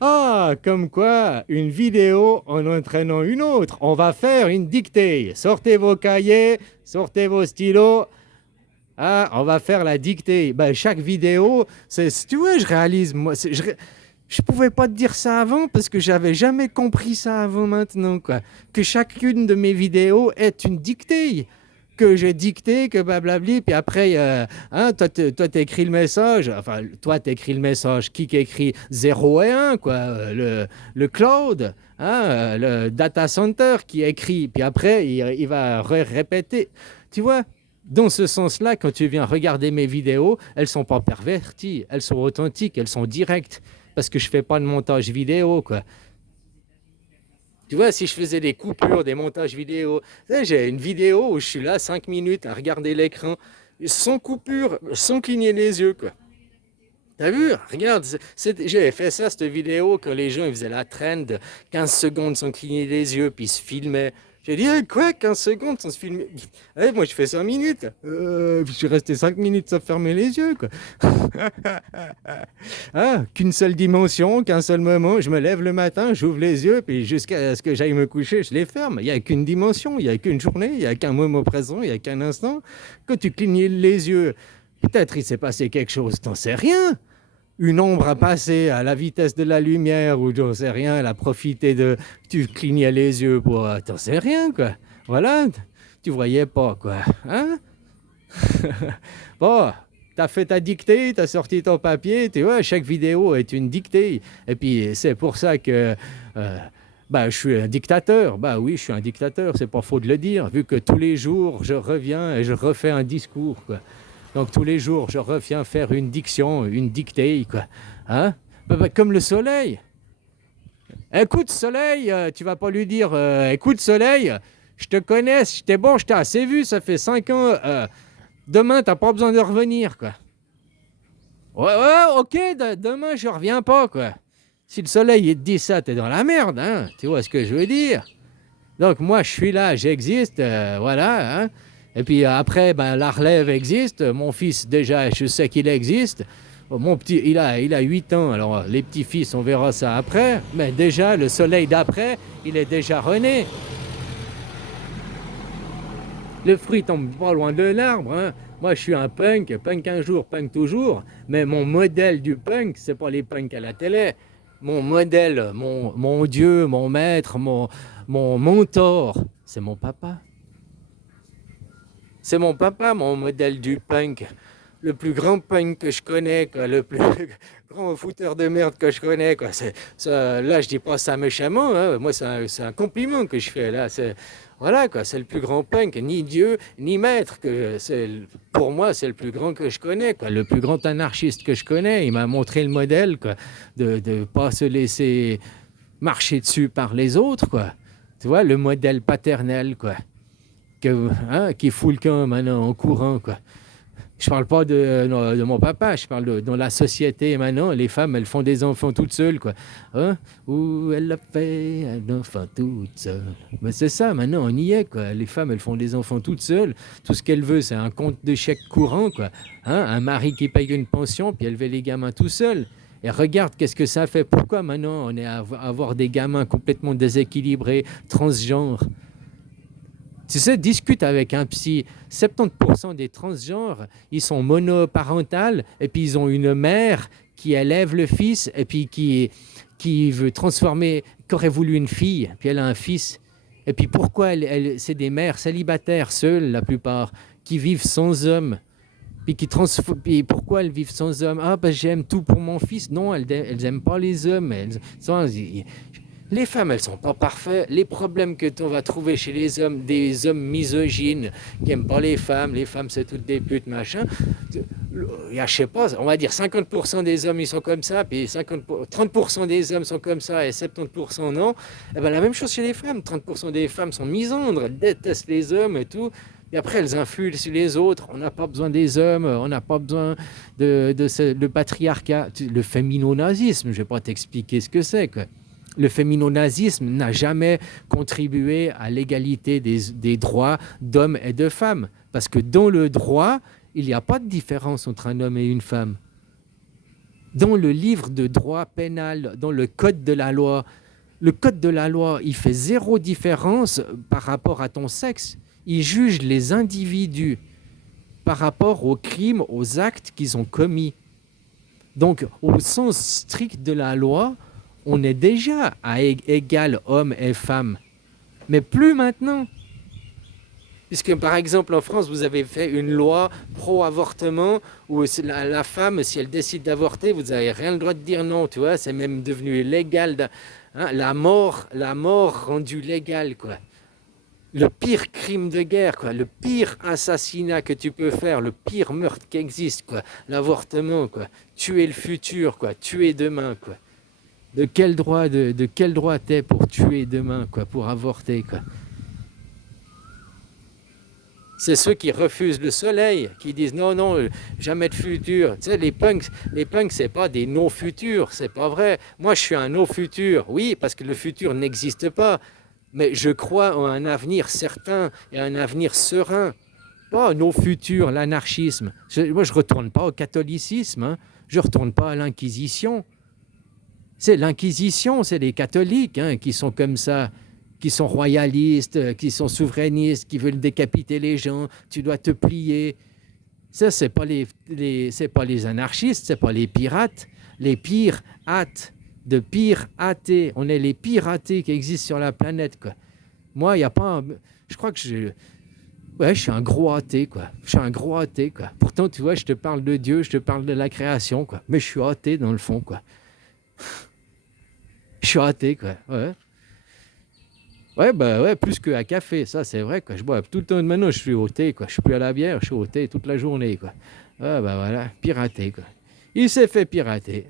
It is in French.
Ah, comme quoi, une vidéo en entraînant une autre. On va faire une dictée. Sortez vos cahiers, sortez vos stylos. Ah, on va faire la dictée. Ben, chaque vidéo, si tu veux, je réalise, moi, je pouvais pas te dire ça avant parce que j'avais jamais compris ça avant maintenant, quoi. Que chacune de mes vidéos est une dictée. Que j'ai dicté, que blablabli, puis après, hein, toi, t'écris le message, enfin, toi, t'écris le message, qui écrit 0 et 1, quoi, le cloud, hein, le data center qui écrit, puis après, il va répéter. Tu vois, dans ce sens-là, quand tu viens regarder mes vidéos, elles sont pas perverties, elles sont authentiques, elles sont directes, parce que je fais pas de montage vidéo, quoi. Tu vois, si je faisais des coupures, des montages vidéo, j'ai une vidéo où je suis là 5 minutes à regarder l'écran, sans coupure, sans cligner les yeux, quoi. T'as vu? Regarde, j'avais fait ça, cette vidéo, quand les gens ils faisaient la trend, 15 secondes sans cligner les yeux, puis ils se filmaient. J'ai dit, quoi, 15 secondes sans se filmer? Moi, je fais 5 minutes. Je suis resté 5 minutes sans fermer les yeux, quoi. Ah, qu'une seule dimension, qu'un seul moment, je me lève le matin, j'ouvre les yeux, puis jusqu'à ce que j'aille me coucher, je les ferme. Il n'y a qu'une dimension, il n'y a qu'une journée, il n'y a qu'un moment présent, il n'y a qu'un instant. Quand tu clignes les yeux, peut-être il s'est passé quelque chose, t'en sais rien. Une ombre a passé à la vitesse de la lumière, ou j'en sais rien, elle a profité de... Tu clignais les yeux pour... T'en sais rien, quoi. Voilà, tu voyais pas, quoi. Hein? Bon, t'as fait ta dictée, t'as sorti ton papier, tu vois, chaque vidéo est une dictée. Et puis, c'est pour ça que... je suis un dictateur. Bah oui, je suis un dictateur, c'est pas faux de le dire, vu que tous les jours, je reviens et je refais un discours, quoi. Donc tous les jours, je reviens faire une diction, une dictée, quoi. Hein? Comme le soleil. Écoute, soleil, tu vas pas lui dire, écoute, soleil, je te connais, j'étais bon, je t'ai assez vu, ça fait 5 ans. Demain, t'as pas besoin de revenir, quoi. Ouais, ouais, ok, demain, je reviens pas, quoi. Si le soleil il te dit ça, t'es dans la merde, hein. Tu vois ce que je veux dire? Donc moi, je suis là, j'existe, voilà, hein. Et puis après, la relève existe. Mon fils, déjà, je sais qu'il existe. Mon petit, il a 8 ans, alors les petits-fils, on verra ça après. Mais déjà, le soleil d'après, il est déjà rené. Le fruit tombe pas loin de l'arbre, hein. Moi, je suis un punk un jour, punk toujours. Mais mon modèle du punk, c'est pas les punks à la télé. Mon modèle, mon Dieu, mon maître, mon mentor, c'est mon papa. C'est mon papa, mon modèle du punk. Le plus grand punk que je connais, quoi, le plus grand fouteur de merde que je connais. Quoi. Là, je dis pas ça méchamment. Hein. Moi, c'est un compliment que je fais. Là, voilà, quoi, c'est le plus grand punk. Ni Dieu, ni maître. Pour moi, c'est le plus grand que je connais. Quoi. Le plus grand anarchiste que je connais. Il m'a montré le modèle quoi, de ne pas se laisser marcher dessus par les autres. Quoi. Tu vois, le modèle paternel. Quoi. Qui fout le camp maintenant en courant, quoi. Je parle pas de mon papa, je parle dans la société maintenant, les femmes, elles font des enfants toutes seules, quoi. Hein? Où elle a fait un enfant toute seule. Mais c'est ça, maintenant, on y est, quoi. Les femmes, elles font des enfants toutes seules. Tout ce qu'elles veulent, c'est un compte de chèque courant, quoi. Hein? Un mari qui paye une pension, puis elle fait les gamins tout seul. Et regarde, qu'est-ce que ça fait. Pourquoi maintenant on est à avoir des gamins complètement déséquilibrés, transgenres? Tu sais, discute avec un psy. 70% des transgenres, ils sont monoparentales et puis ils ont une mère qui élève le fils et puis qui veut transformer, qui aurait voulu une fille, puis elle a un fils. Et puis pourquoi c'est des mères célibataires, seules la plupart, qui vivent sans homme. Puis pourquoi elles vivent sans homme? Ah, ben j'aime tout pour mon fils. Non, elles n'aiment pas les hommes. Les femmes, elles sont pas parfaites. Les problèmes que tu vas trouver chez les hommes, des hommes misogynes qui aiment pas les femmes c'est toutes des putes, machin. Il y a, je sais pas, on va dire 50% des hommes ils sont comme ça, puis 30% des hommes sont comme ça et 70% non. Et ben la même chose chez les femmes. 30% des femmes sont misandres, elles détestent les hommes et tout. Et après, elles influent sur les autres. On n'a pas besoin des hommes, on n'a pas besoin le patriarcat, le féminonazisme. Je ne vais pas t'expliquer ce que c'est. Quoi. Le féminonazisme n'a jamais contribué à l'égalité des droits d'hommes et de femmes. Parce que dans le droit, il n'y a pas de différence entre un homme et une femme. Dans le livre de droit pénal, dans le code de la loi, le code de la loi, il fait zéro différence par rapport à ton sexe. Il juge les individus par rapport aux crimes, aux actes qu'ils ont commis. Donc, au sens strict de la loi, on est déjà à égal hommes et femmes. Mais plus maintenant. Puisque, par exemple, en France, vous avez fait une loi pro-avortement où la femme, si elle décide d'avorter, vous n'avez rien le droit de dire non, tu vois, c'est même devenu légal. Hein, la mort rendue légale, quoi. Le pire crime de guerre, quoi, le pire assassinat que tu peux faire, le pire meurtre qui existe, quoi, l'avortement, quoi, tuer le futur, quoi, tuer demain, quoi. De quel droit t'es pour tuer demain, quoi, pour avorter, quoi. C'est ceux qui refusent le soleil, qui disent non, non, jamais de futur. Tu sais, les punks, c'est pas des non-futurs, c'est pas vrai. Moi, je suis un non-futur, oui, parce que le futur n'existe pas. Mais je crois en un avenir certain et un avenir serein. Pas nos futurs, l'anarchisme. Moi, je ne retourne pas au catholicisme. Hein. Je ne retourne pas à l'Inquisition. C'est l'Inquisition, c'est les catholiques hein, qui sont comme ça, qui sont royalistes, qui sont souverainistes, qui veulent décapiter les gens. Tu dois te plier. Ça, ce n'est pas c'est pas les anarchistes, ce n'est pas les pirates. Les pires athées. De pires athées. On est les pires athées qui existent sur la planète, quoi. Moi, il n'y a pas... Je crois que je suis un gros athée, quoi. Je suis un gros athée, quoi. Pourtant, tu vois, je te parle de Dieu, je te parle de la création, quoi. Mais je suis athée, dans le fond, quoi. Je suis athée, quoi. Ouais. Ouais, bah ouais, plus qu'à café, ça, c'est vrai, quoi. Je bois tout le temps, maintenant, je suis au thé, quoi. Je suis plus à la bière, je suis au thé toute la journée, quoi. Ouais, bah voilà, piraté, quoi. Il s'est fait pirater.